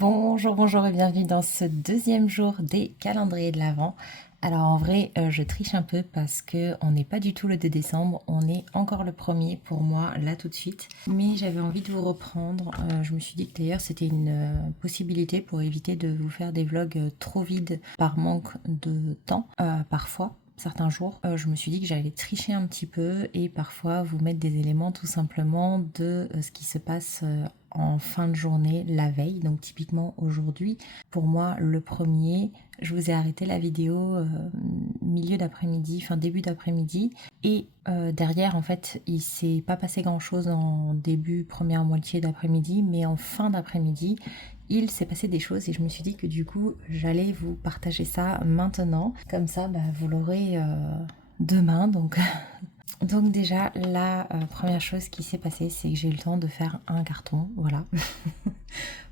Bonjour, bonjour et bienvenue dans ce deuxième jour des calendriers de l'Avent. Alors en vrai, je triche un peu parce que on n'est pas du tout le 2 décembre, on est encore le premier pour moi là tout de suite. Mais j'avais envie de vous reprendre. Je me suis dit que d'ailleurs c'était une possibilité pour éviter de vous faire des vlogs trop vides par manque de temps parfois. Certains jours, je me suis dit que j'allais tricher un petit peu et parfois vous mettre des éléments tout simplement de ce qui se passe en fin de journée, la veille. Donc typiquement aujourd'hui, pour moi, le premier, je vous ai arrêté la vidéo milieu d'après-midi, enfin début d'après-midi. Et derrière, en fait, il s'est pas passé grand-chose en début, première moitié d'après-midi, mais en fin d'après-midi, il s'est passé des choses et je me suis dit que du coup j'allais vous partager ça maintenant. Comme ça, vous l'aurez demain. Donc déjà, la première chose qui s'est passée, c'est que j'ai eu le temps de faire un carton. Voilà.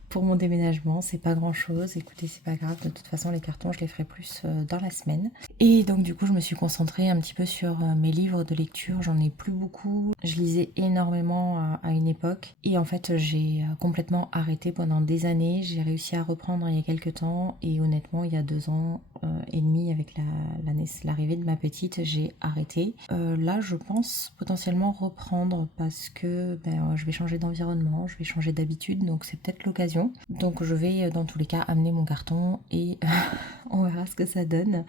Pour mon déménagement, c'est pas grand chose. Écoutez, c'est pas grave. De toute façon, les cartons, je les ferai plus dans la semaine. Et donc, du coup, je me suis concentrée un petit peu sur mes livres de lecture. J'en ai plus beaucoup. Je lisais énormément à une époque. Et en fait, j'ai complètement arrêté pendant des années. J'ai réussi à reprendre il y a quelques temps. Et honnêtement, il y a 2 ans et demi, avec l'arrivée de ma petite, j'ai arrêté. Là, je pense potentiellement reprendre parce que je vais changer d'environnement, je vais changer d'habitude. Donc, c'est peut-être l'occasion. Donc je vais dans tous les cas amener mon carton et on verra ce que ça donne.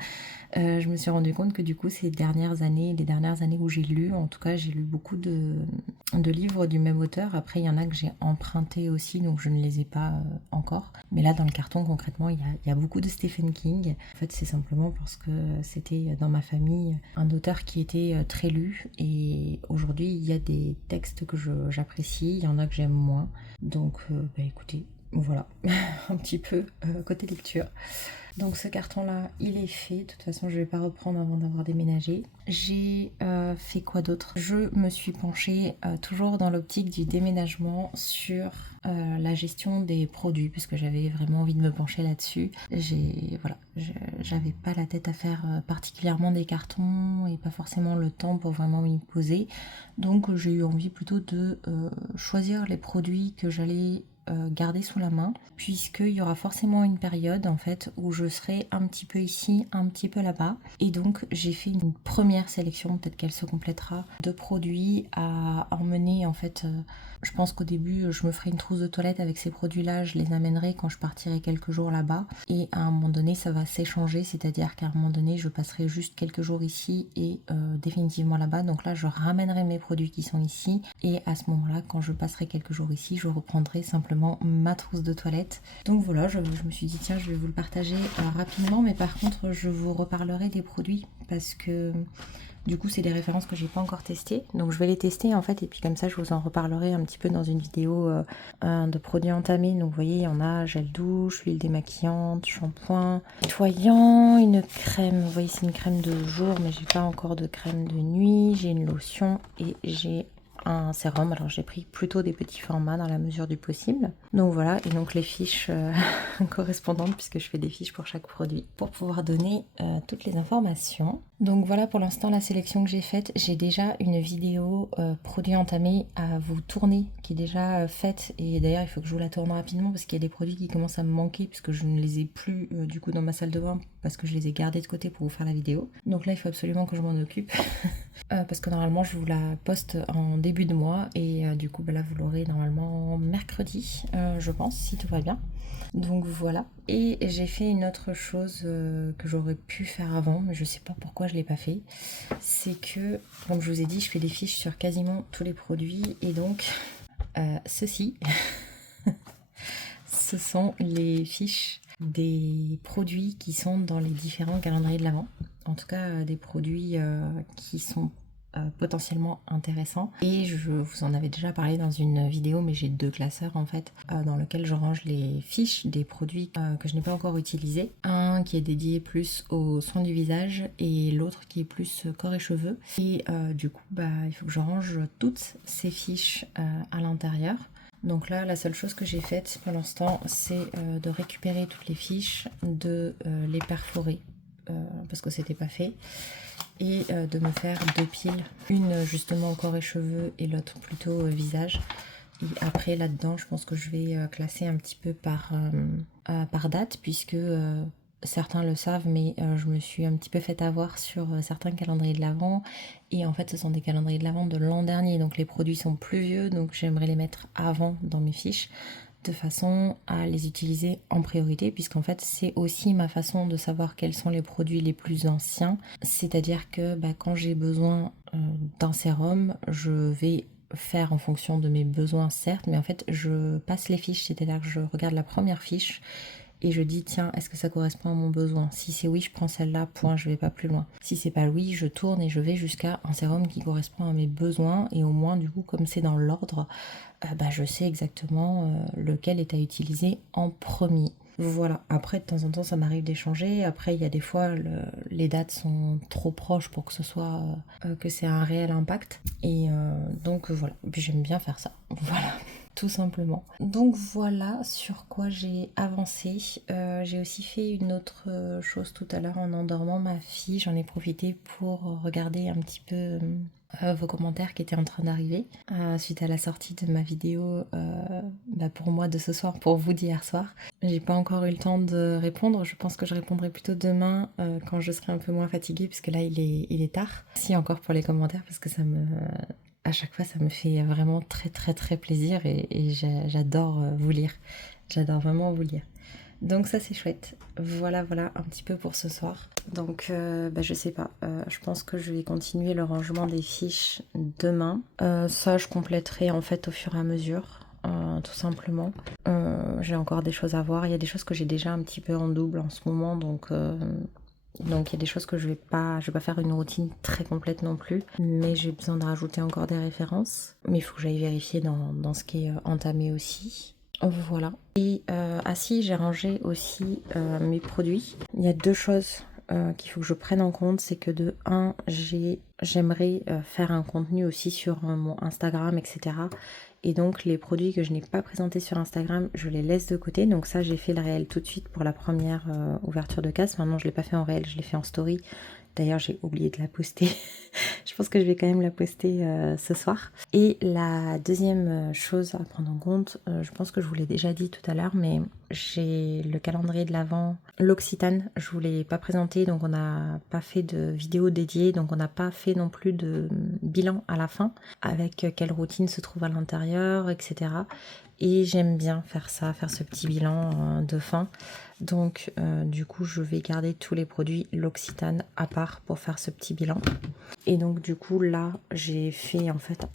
Je me suis rendu compte que du coup ces dernières années, les dernières années où j'ai lu, en tout cas j'ai lu beaucoup de livres du même auteur. Après il y en a que j'ai emprunté aussi, donc je ne les ai pas encore. Mais là dans le carton concrètement il y a beaucoup de Stephen King. En fait c'est simplement parce que c'était dans ma famille un auteur qui était très lu. Et aujourd'hui il y a des textes que j'apprécie, il y en a que j'aime moins. Donc écoutez, voilà, un petit peu côté lecture. Donc ce carton-là, il est fait. De toute façon, je ne vais pas reprendre avant d'avoir déménagé. J'ai fait quoi d'autre? Je me suis penchée toujours dans l'optique du déménagement sur la gestion des produits, parce que j'avais vraiment envie de me pencher là-dessus. J'avais pas la tête à faire particulièrement des cartons et pas forcément le temps pour vraiment m'y poser. Donc j'ai eu envie plutôt de choisir les produits que j'allais garder sous la main, puisqu'il y aura forcément une période en fait où je serai un petit peu ici, un petit peu là-bas. Et donc j'ai fait une première sélection, peut-être qu'elle se complétera, de produits à emmener en fait. Je pense qu'au début je me ferai une trousse de toilette avec ces produits-là, je les amènerai quand je partirai quelques jours là-bas. Et à un moment donné ça va s'échanger, c'est-à-dire qu'à un moment donné je passerai juste quelques jours ici et définitivement là-bas. Donc là je ramènerai mes produits qui sont ici et à ce moment-là quand je passerai quelques jours ici je reprendrai simplement ma trousse de toilette. Donc voilà, je me suis dit tiens je vais vous le partager rapidement, mais par contre je vous reparlerai des produits parce que du coup c'est des références que j'ai pas encore testées, donc je vais les tester en fait et puis comme ça je vous en reparlerai un petit peu dans une vidéo de produits entamés. Donc vous voyez il y en a gel douche, huile démaquillante, shampoing, nettoyant, une crème, vous voyez c'est une crème de jour mais j'ai pas encore de crème de nuit, j'ai une lotion et j'ai un sérum. Alors j'ai pris plutôt des petits formats dans la mesure du possible. Donc voilà, et donc les fiches correspondantes puisque je fais des fiches pour chaque produit pour pouvoir donner toutes les informations. Donc voilà pour l'instant la sélection que j'ai faite. J'ai déjà une vidéo produit entamé à vous tourner qui est déjà faite et d'ailleurs il faut que je vous la tourne rapidement parce qu'il y a des produits qui commencent à me manquer puisque je ne les ai plus du coup dans ma salle de bain parce que je les ai gardés de côté pour vous faire la vidéo. Donc là il faut absolument que je m'en occupe parce que normalement je vous la poste en début de mois et du coup là vous l'aurez normalement mercredi je pense si tout va bien. Donc voilà. Et j'ai fait une autre chose que j'aurais pu faire avant mais je sais pas pourquoi je l'ai pas fait. C'est que comme je vous ai dit je fais des fiches sur quasiment tous les produits et donc ceci ce sont les fiches des produits qui sont dans les différents calendriers de l'Avent. En tout cas des produits qui sont potentiellement intéressants. Et je vous en avais déjà parlé dans une vidéo, mais j'ai 2 classeurs en fait, dans lequel je range les fiches des produits que je n'ai pas encore utilisés. Un qui est dédié plus aux soins du visage et l'autre qui est plus corps et cheveux. Et du coup, il faut que je range toutes ces fiches à l'intérieur. Donc là, la seule chose que j'ai faite pour l'instant, c'est de récupérer toutes les fiches, de les perforer, parce que c'était pas fait, et de me faire 2 piles, une justement corps et cheveux et l'autre plutôt visage. Et après, là-dedans, je pense que je vais classer un petit peu par date, puisque certains le savent, mais je me suis un petit peu fait avoir sur certains calendriers de l'Avent. Et en fait, ce sont des calendriers de l'Avent de l'an dernier, donc les produits sont plus vieux, donc j'aimerais les mettre avant dans mes fiches, de façon à les utiliser en priorité, puisqu'en fait, c'est aussi ma façon de savoir quels sont les produits les plus anciens. C'est-à-dire que quand j'ai besoin d'un sérum, je vais faire en fonction de mes besoins, certes, mais en fait, je passe les fiches, c'est-à-dire que je regarde la première fiche et je dis tiens, est-ce que ça correspond à mon besoin? Si c'est oui, je prends celle-là, point, je vais pas plus loin. Si c'est pas oui, je tourne et je vais jusqu'à un sérum qui correspond à mes besoins, et au moins du coup, comme c'est dans l'ordre, je sais exactement lequel est à utiliser en premier. Voilà, après de temps en temps ça m'arrive d'échanger, après il y a des fois les dates sont trop proches pour que ce soit que c'est un réel impact, et donc voilà, puis j'aime bien faire ça, voilà, tout simplement. Donc voilà sur quoi j'ai avancé. J'ai aussi fait une autre chose tout à l'heure en endormant ma fille, j'en ai profité pour regarder un petit peu vos commentaires qui étaient en train d'arriver suite à la sortie de ma vidéo pour moi de ce soir, pour vous d'hier soir. J'ai pas encore eu le temps de répondre, je pense que je répondrai plutôt demain quand je serai un peu moins fatiguée, puisque là il est tard. Si encore pour les commentaires, parce que à chaque fois ça me fait vraiment très très très plaisir, et j'adore vous lire. J'adore vraiment vous lire. Donc ça c'est chouette. Voilà un petit peu pour ce soir. Donc je sais pas, je pense que je vais continuer le rangement des fiches demain. Ça je compléterai en fait au fur et à mesure, tout simplement. J'ai encore des choses à voir. Il y a des choses que j'ai déjà un petit peu en double en ce moment, donc il y a des choses que je vais pas faire une routine très complète non plus, mais j'ai besoin de rajouter encore des références. Mais il faut que j'aille vérifier dans ce qui est entamé aussi. Voilà. Et si, j'ai rangé aussi mes produits. Il y a deux choses qu'il faut que je prenne en compte, c'est que de un, j'aimerais faire un contenu aussi sur mon Instagram, etc. Et donc les produits que je n'ai pas présentés sur Instagram, je les laisse de côté. Donc ça, j'ai fait le réel tout de suite pour la première ouverture de case. Maintenant, je ne l'ai pas fait en réel, je l'ai fait en story. D'ailleurs, j'ai oublié de la poster. Je pense que je vais quand même la poster ce soir. Et la deuxième chose à prendre en compte, je pense que je vous l'ai déjà dit tout à l'heure, mais j'ai le calendrier de l'Avent, l'Occitane, je vous l'ai pas présenté, donc on n'a pas fait de vidéo dédiée, donc on n'a pas fait non plus de bilan à la fin, avec quelle routine se trouve à l'intérieur, etc. Et j'aime bien faire ça, faire ce petit bilan de fin. Donc du coup je vais garder tous les produits l'Occitane à part pour faire ce petit bilan. Et donc du coup là j'ai fait en fait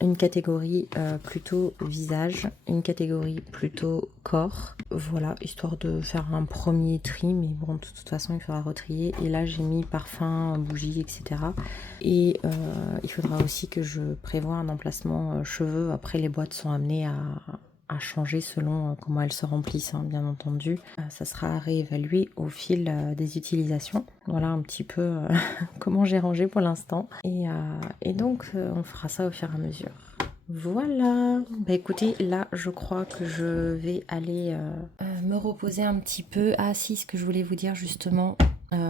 une catégorie plutôt visage, une catégorie plutôt corps, voilà, histoire de faire un premier tri, mais bon de toute façon il faudra retrier. Et là j'ai mis parfum, bougies, etc. Et il faudra aussi que je prévoie un emplacement cheveux. Après les boîtes sont amenées à changer selon comment elles se remplissent, hein, bien entendu. Ça sera réévalué au fil des utilisations. Voilà un petit peu comment j'ai rangé pour l'instant. Et donc on fera ça au fur et à mesure. Voilà, écoutez, là je crois que je vais aller me reposer un petit peu. Ah si, ce que je voulais vous dire justement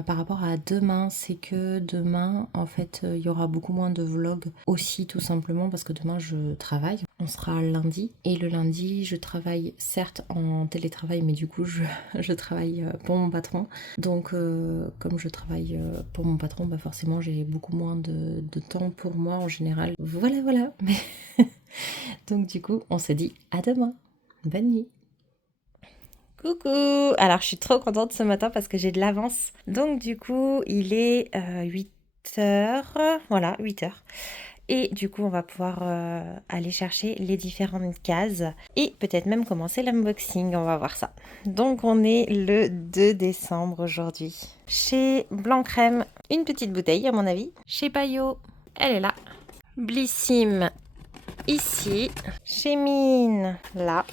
par rapport à demain, c'est que demain en fait il y aura beaucoup moins de vlogs aussi, tout simplement parce que demain je travaille. On sera lundi, et le lundi je travaille certes en télétravail, mais du coup je travaille pour mon patron. Donc comme je travaille pour mon patron, forcément j'ai beaucoup moins de temps pour moi en général. Voilà. Donc du coup on se dit à demain. Bonne nuit. Coucou! Alors je suis trop contente ce matin parce que j'ai de l'avance. Donc du coup il est 8h, voilà 8h. Et du coup on va pouvoir aller chercher les différentes cases et peut-être même commencer l'unboxing, on va voir ça. Donc on est le 2 décembre aujourd'hui. Chez Blanc Crème, une petite bouteille à mon avis. Chez Payot, elle est là. Blissim, ici. Chez Mine, là.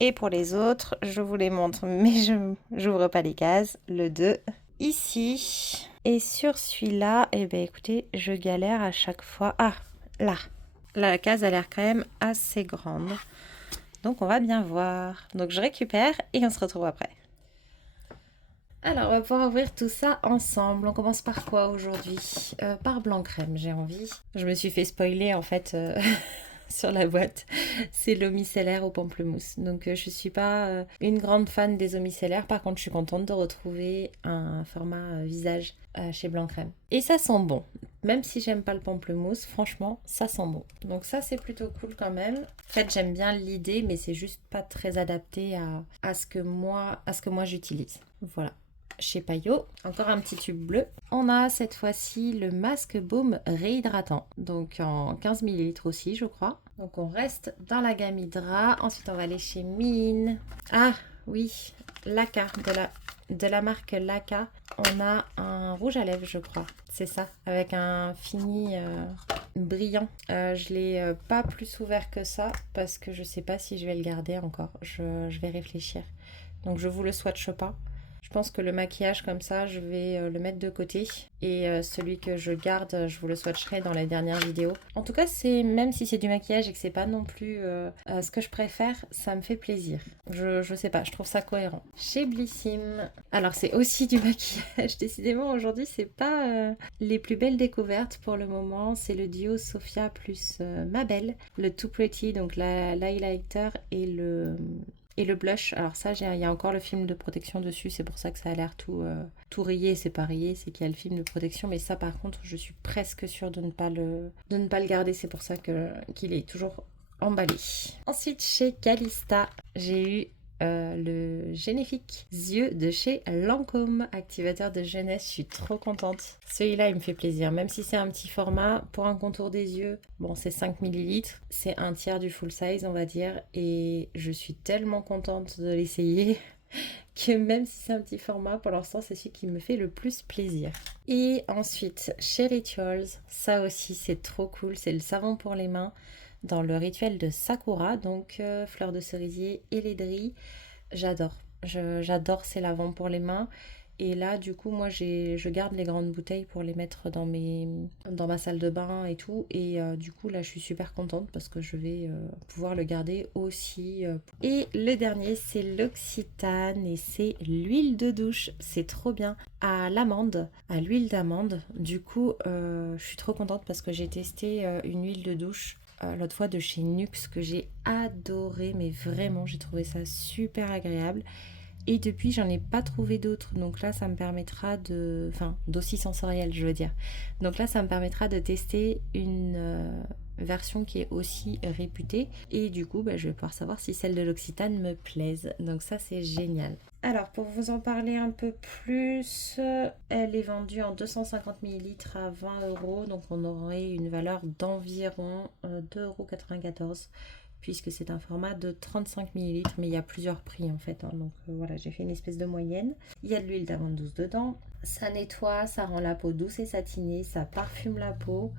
Et pour les autres, je vous les montre, mais je n'ouvre pas les cases. Le 2, ici. Et sur celui-là, écoutez, je galère à chaque fois. Ah, là. La case a l'air quand même assez grande. Donc, on va bien voir. Donc, je récupère et on se retrouve après. Alors, on va pouvoir ouvrir tout ça ensemble. On commence par quoi aujourd'hui? Par Blanc Crème, j'ai envie. Je me suis fait spoiler, en fait... sur la boîte, c'est l'eau micellaire au pamplemousse. Donc je suis pas une grande fan des eaux micellaires. Par contre, je suis contente de retrouver un format visage chez Blanc Crème. Et ça sent bon. Même si j'aime pas le pamplemousse, franchement, ça sent bon. Donc ça, c'est plutôt cool quand même. En fait, j'aime bien l'idée, mais c'est juste pas très adapté à ce que moi j'utilise. Voilà. Chez Payot, encore un petit tube bleu. On a cette fois-ci le masque baume réhydratant, donc en 15 ml aussi, je crois. Donc on reste dans la gamme Hydra. Ensuite, on va aller chez Mine. Ah oui, Laka, de la marque Laka. On a un rouge à lèvres, je crois. C'est ça, avec un fini brillant. Je l'ai pas plus ouvert que ça parce que je sais pas si je vais le garder encore. Je vais réfléchir. Donc je vous le swatche pas. Je pense que le maquillage comme ça, je vais le mettre de côté. Et celui que je garde, je vous le swatcherai dans la dernière vidéo. En tout cas, même si c'est du maquillage et que c'est pas non plus ce que je préfère, ça me fait plaisir. Je sais pas, je trouve ça cohérent. Chez Blissim, alors c'est aussi du maquillage. Décidément, aujourd'hui, c'est pas les plus belles découvertes pour le moment. C'est le duo Sophia plus Mabel. Le Too Pretty, donc l'highlighter et le blush. Alors ça, il y a encore le film de protection dessus, c'est pour ça que ça a l'air tout rayé. C'est pas rayé, c'est qu'il y a le film de protection. Mais ça, par contre, je suis presque sûre de ne pas le garder. C'est pour ça qu'il est toujours emballé. Ensuite, chez Calista, j'ai eu le Génifique yeux de chez Lancôme, activateur de jeunesse. Je suis trop contente. Celui-là, il me fait plaisir, même si c'est un petit format. Pour un contour des yeux, bon, c'est 5 ml, c'est un tiers du full size, on va dire, et je suis tellement contente de l'essayer que même si c'est un petit format, pour l'instant, c'est celui qui me fait le plus plaisir. Et ensuite, chez Rituals, ça aussi, c'est trop cool. C'est le savon pour les mains dans le rituel de Sakura, donc fleurs de cerisier et laiderie. J'adore. J'adore ces lavants pour les mains. Et là, du coup, moi, je garde les grandes bouteilles pour les mettre dans ma salle de bain et tout. Et du coup, là, je suis super contente parce que je vais pouvoir le garder aussi. Et le dernier, c'est l'Occitane et c'est l'huile de douche. C'est trop bien. À l'amande, à l'huile d'amande. Du coup, je suis trop contente parce que j'ai testé une huile de douche l'autre fois de chez Nux que j'ai adoré, mais vraiment, j'ai trouvé ça super agréable. Et depuis, j'en ai pas trouvé d'autres. Donc là, ça me permettra d'aussi sensoriel, je veux dire. Donc là, ça me permettra de tester une version qui est aussi réputée. Et du coup, je vais pouvoir savoir si celle de l'Occitane me plaise. Donc ça, c'est génial. Alors, pour vous en parler un peu plus, elle est vendue en 250 ml à 20 €. Donc on aurait une valeur d'environ 2,94 € puisque c'est un format de 35 ml, mais il y a plusieurs prix en fait. Donc voilà, j'ai fait une espèce de moyenne. Il y a de l'huile d'amande douce dedans. Ça nettoie, ça rend la peau douce et satinée, ça parfume la peau.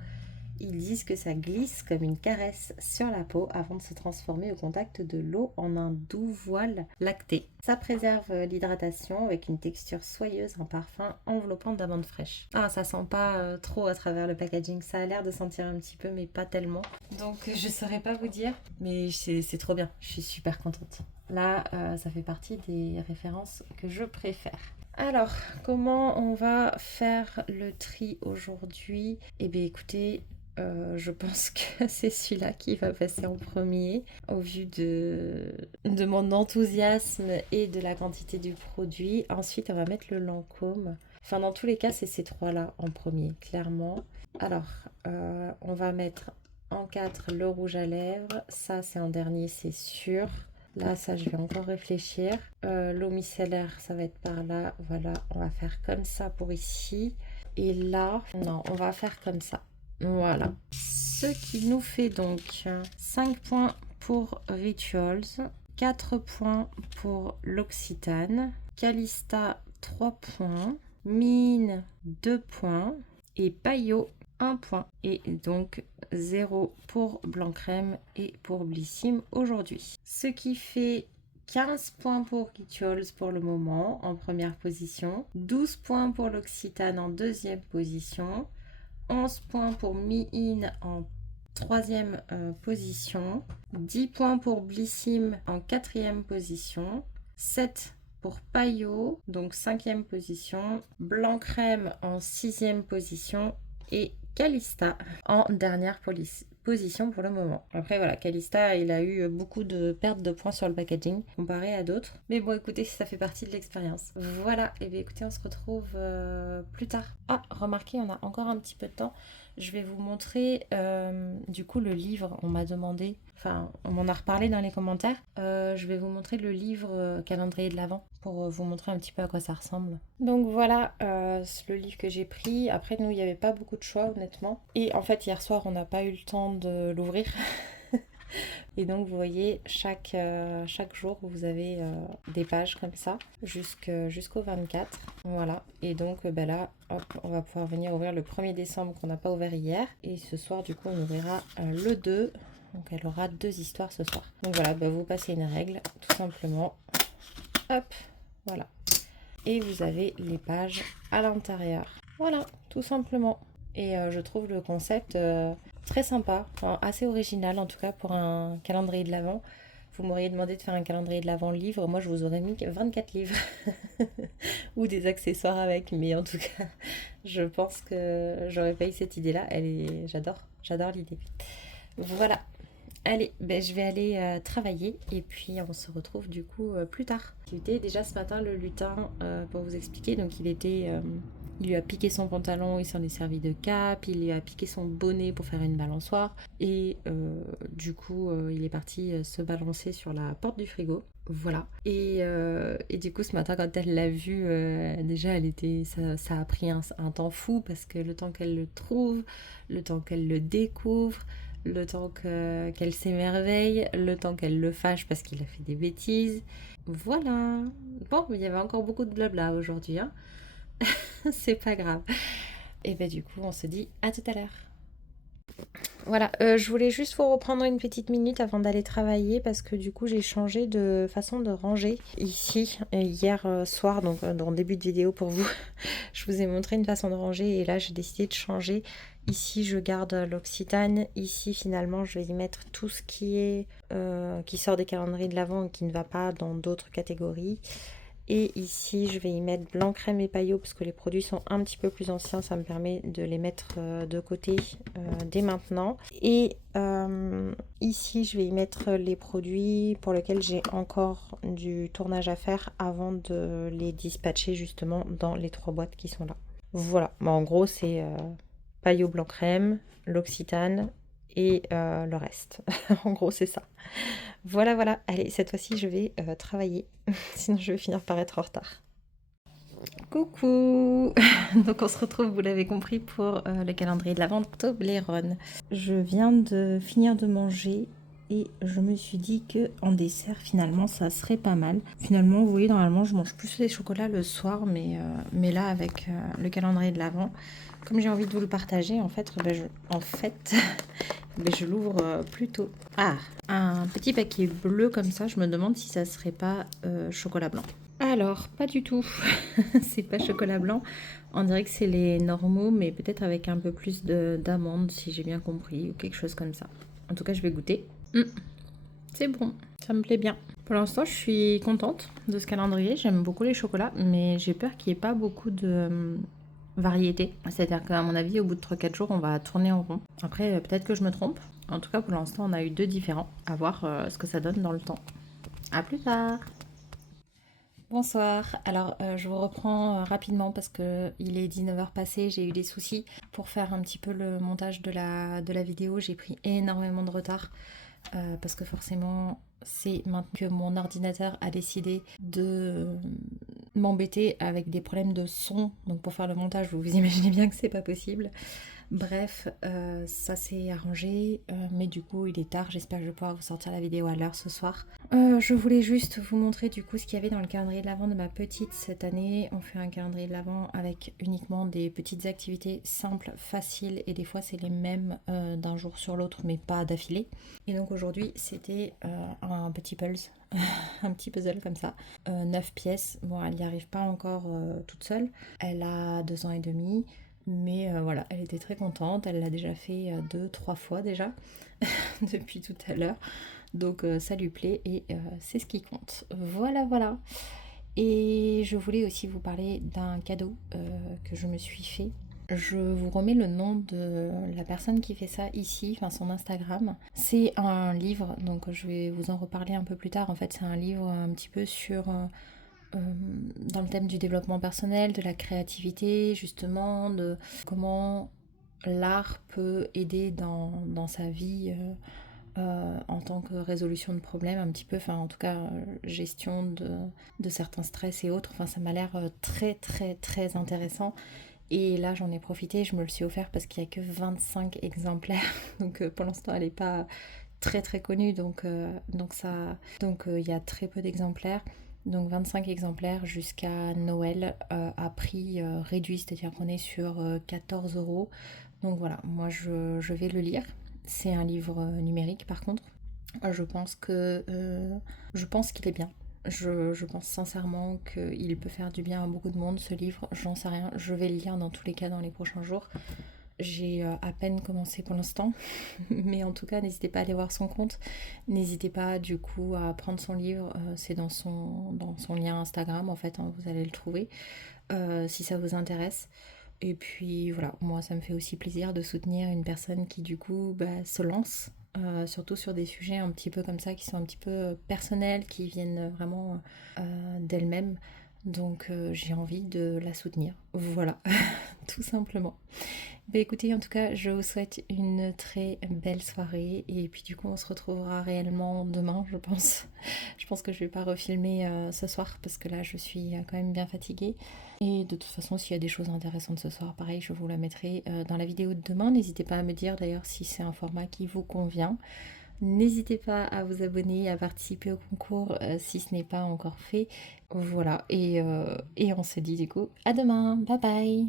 Ils disent que ça glisse comme une caresse sur la peau avant de se transformer au contact de l'eau en un doux voile lacté. Ça préserve l'hydratation avec une texture soyeuse, un parfum enveloppant d'amandes fraîches. Ah, ça sent pas trop à travers le packaging. Ça a l'air de sentir un petit peu, mais pas tellement. Donc je saurais pas vous dire, mais c'est trop bien. Je suis super contente. Là, ça fait partie des références que je préfère. Alors, comment on va faire le tri aujourd'hui? Eh bien, écoutez, je pense que c'est celui-là qui va passer en premier au vu de mon enthousiasme et de la quantité du produit. Ensuite, on va mettre le Lancôme. Enfin, dans tous les cas, c'est ces trois-là en premier, clairement. Alors, on va mettre en 4 le rouge à lèvres. Ça, c'est en dernier, c'est sûr. Là, ça, je vais encore réfléchir. L'eau micellaire, ça va être par là. Voilà, on va faire comme ça pour ici. Et là, non, on va faire comme ça. Voilà. Ce qui nous fait donc 5 points pour Rituals, 4 points pour l'Occitane, Calista 3 points, Mine 2 points et Payot 1 point. Et donc 0 pour Blanc Crème et pour Blissim aujourd'hui. Ce qui fait 15 points pour Rituals pour le moment en première position, 12 points pour l'Occitane en deuxième position, 11 points pour Mi-In en troisième position, 10 points pour Blissim en quatrième position, 7 pour Payot, donc cinquième position, Blanc Crème en sixième position et Calista en dernière position pour le moment. Après voilà, Calista, il a eu beaucoup de pertes de points sur le packaging comparé à d'autres. Mais bon, écoutez, ça fait partie de l'expérience. Voilà, et bien écoutez, on se retrouve plus tard. Ah, remarquez, on a encore un petit peu de temps. Je vais vous montrer du coup le livre. On m'a demandé, enfin on m'en a reparlé dans les commentaires. Je vais vous montrer le livre calendrier de l'Avent pour vous montrer un petit peu à quoi ça ressemble. Donc voilà c'est le livre que j'ai pris. Après nous il n'y avait pas beaucoup de choix honnêtement. Et en fait hier soir on n'a pas eu le temps de l'ouvrir. Et donc vous voyez chaque jour vous avez des pages comme ça jusqu'au 24. Voilà. Et donc là hop, on va pouvoir venir ouvrir le 1er décembre qu'on n'a pas ouvert hier. Et ce soir du coup on ouvrira le 2. Donc elle aura 2 histoires ce soir. Donc voilà, vous passez une règle tout simplement. Hop, voilà. Et vous avez les pages à l'intérieur. Voilà, tout simplement. Et je trouve le concept très sympa, enfin, assez original en tout cas pour un calendrier de l'Avent. Vous m'auriez demandé de faire un calendrier de l'Avent livre, moi je vous aurais mis 24 livres ou des accessoires avec, mais en tout cas je pense que j'aurais pas eu cette idée-là. J'adore l'idée. Voilà. Allez, je vais aller travailler et puis on se retrouve du coup plus tard. Déjà ce matin le lutin, pour vous expliquer, donc il lui a piqué son pantalon, il s'en est servi de cape, il lui a piqué son bonnet pour faire une balançoire et du coup il est parti se balancer sur la porte du frigo. Voilà. Et du coup ce matin quand elle l'a vu, déjà ça a pris un temps fou parce que le temps qu'elle le trouve, le temps qu'elle le découvre, le temps qu'elle s'émerveille, le temps qu'elle le fâche parce qu'il a fait des bêtises. Voilà. Bon, il y avait encore beaucoup de blabla aujourd'hui, hein. C'est pas grave. Et du coup, on se dit à tout à l'heure. Voilà, je voulais juste vous reprendre une petite minute avant d'aller travailler parce que du coup j'ai changé de façon de ranger ici hier soir, donc dans le début de vidéo pour vous, je vous ai montré une façon de ranger et là j'ai décidé de changer. Ici je garde l'Occitane, ici finalement je vais y mettre tout ce qui sort des calendriers de l'Avent et qui ne va pas dans d'autres catégories. Et ici, je vais y mettre blanc, crème et paillot parce que les produits sont un petit peu plus anciens. Ça me permet de les mettre de côté dès maintenant. Et ici, je vais y mettre les produits pour lesquels j'ai encore du tournage à faire avant de les dispatcher justement dans les 3 boîtes qui sont là. Voilà, en gros, c'est paillot, blanc, crème, l'Occitane et le reste. En gros, c'est ça. Voilà. Allez, cette fois-ci, je vais travailler. Sinon, je vais finir par être en retard. Coucou. Donc, on se retrouve, vous l'avez compris, pour le calendrier de l'Avent Toblerone. Je viens de finir de manger et je me suis dit que en dessert, finalement, ça serait pas mal. Finalement, vous voyez, normalement, je mange plus les chocolats le soir, mais là, avec le calendrier de l'Avent, comme j'ai envie de vous le partager, en fait, je l'ouvre plutôt. Ah, un petit paquet bleu comme ça, je me demande si ça serait pas chocolat blanc. Alors, pas du tout. C'est pas chocolat blanc. On dirait que c'est les normaux, mais peut-être avec un peu plus d'amandes, si j'ai bien compris, ou quelque chose comme ça. En tout cas, je vais goûter. C'est bon, ça me plaît bien. Pour l'instant, je suis contente de ce calendrier. J'aime beaucoup les chocolats, mais j'ai peur qu'il n'y ait pas beaucoup de variété. C'est-à-dire qu'à mon avis, au bout de 3-4 jours, on va tourner en rond. Après, peut-être que je me trompe. En tout cas, pour l'instant, on a eu 2 différents. À voir ce que ça donne dans le temps. À plus tard. Bonsoir, alors je vous reprends rapidement parce que il est 19h passé, j'ai eu des soucis pour faire un petit peu le montage de la vidéo, j'ai pris énormément de retard parce que forcément c'est maintenant que mon ordinateur a décidé de m'embêter avec des problèmes de son, donc pour faire le montage vous imaginez bien que c'est pas possible. Bref, ça s'est arrangé, mais du coup il est tard, j'espère que je vais pouvoir vous sortir la vidéo à l'heure ce soir. Je voulais juste vous montrer du coup ce qu'il y avait dans le calendrier de l'Avent de ma petite cette année. On fait un calendrier de l'Avent avec uniquement des petites activités simples, faciles, et des fois c'est les mêmes d'un jour sur l'autre, mais pas d'affilée. Et donc aujourd'hui c'était un petit puzzle, un petit puzzle comme ça, 9 pièces. Bon, elle n'y arrive pas encore toute seule, elle a 2 ans et demi. Mais voilà, elle était très contente, elle l'a déjà fait 2-3 fois déjà, depuis tout à l'heure. Donc ça lui plaît et c'est ce qui compte. Voilà. Et je voulais aussi vous parler d'un cadeau que je me suis fait Je vous remets le nom de la personne qui fait ça ici, enfin son Instagram. C'est un livre, donc je vais vous en reparler un peu plus tard. En fait, c'est un livre un petit peu sur dans le thème du développement personnel, de la créativité, justement, de comment l'art peut aider dans sa vie en tant que résolution de problèmes, un petit peu, enfin en tout cas gestion de certains stress et autres. Enfin, ça m'a l'air très très très intéressant. Et là, j'en ai profité, je me le suis offert parce qu'il n'y a que 25 exemplaires. Donc pour l'instant, elle n'est pas très très connue. Donc il y a très peu d'exemplaires. Donc 25 exemplaires jusqu'à Noël à prix réduit, c'est-à-dire qu'on est sur 14 euros. Donc voilà, moi je vais le lire. C'est un livre numérique par contre. Je pense qu'il est bien. Je pense sincèrement qu'il peut faire du bien à beaucoup de monde ce livre. J'en sais rien. Je vais le lire dans tous les cas dans les prochains jours. J'ai à peine commencé pour l'instant, mais en tout cas, n'hésitez pas à aller voir son compte. N'hésitez pas du coup à prendre son livre. C'est dans son lien Instagram en fait, hein, vous allez le trouver si ça vous intéresse. Et puis voilà, moi ça me fait aussi plaisir de soutenir une personne qui du coup se lance, surtout sur des sujets un petit peu comme ça, qui sont un petit peu personnels, qui viennent vraiment d'elle-même. Donc j'ai envie de la soutenir. Voilà, tout simplement. Bah écoutez, en tout cas, je vous souhaite une très belle soirée et puis du coup, on se retrouvera réellement demain, je pense. Je pense que je vais pas refilmer ce soir parce que là, je suis quand même bien fatiguée. Et de toute façon, s'il y a des choses intéressantes ce soir, pareil, je vous la mettrai dans la vidéo de demain. N'hésitez pas à me dire d'ailleurs si c'est un format qui vous convient. N'hésitez pas à vous abonner, à participer au concours si ce n'est pas encore fait. Voilà, et on se dit du coup à demain. Bye bye.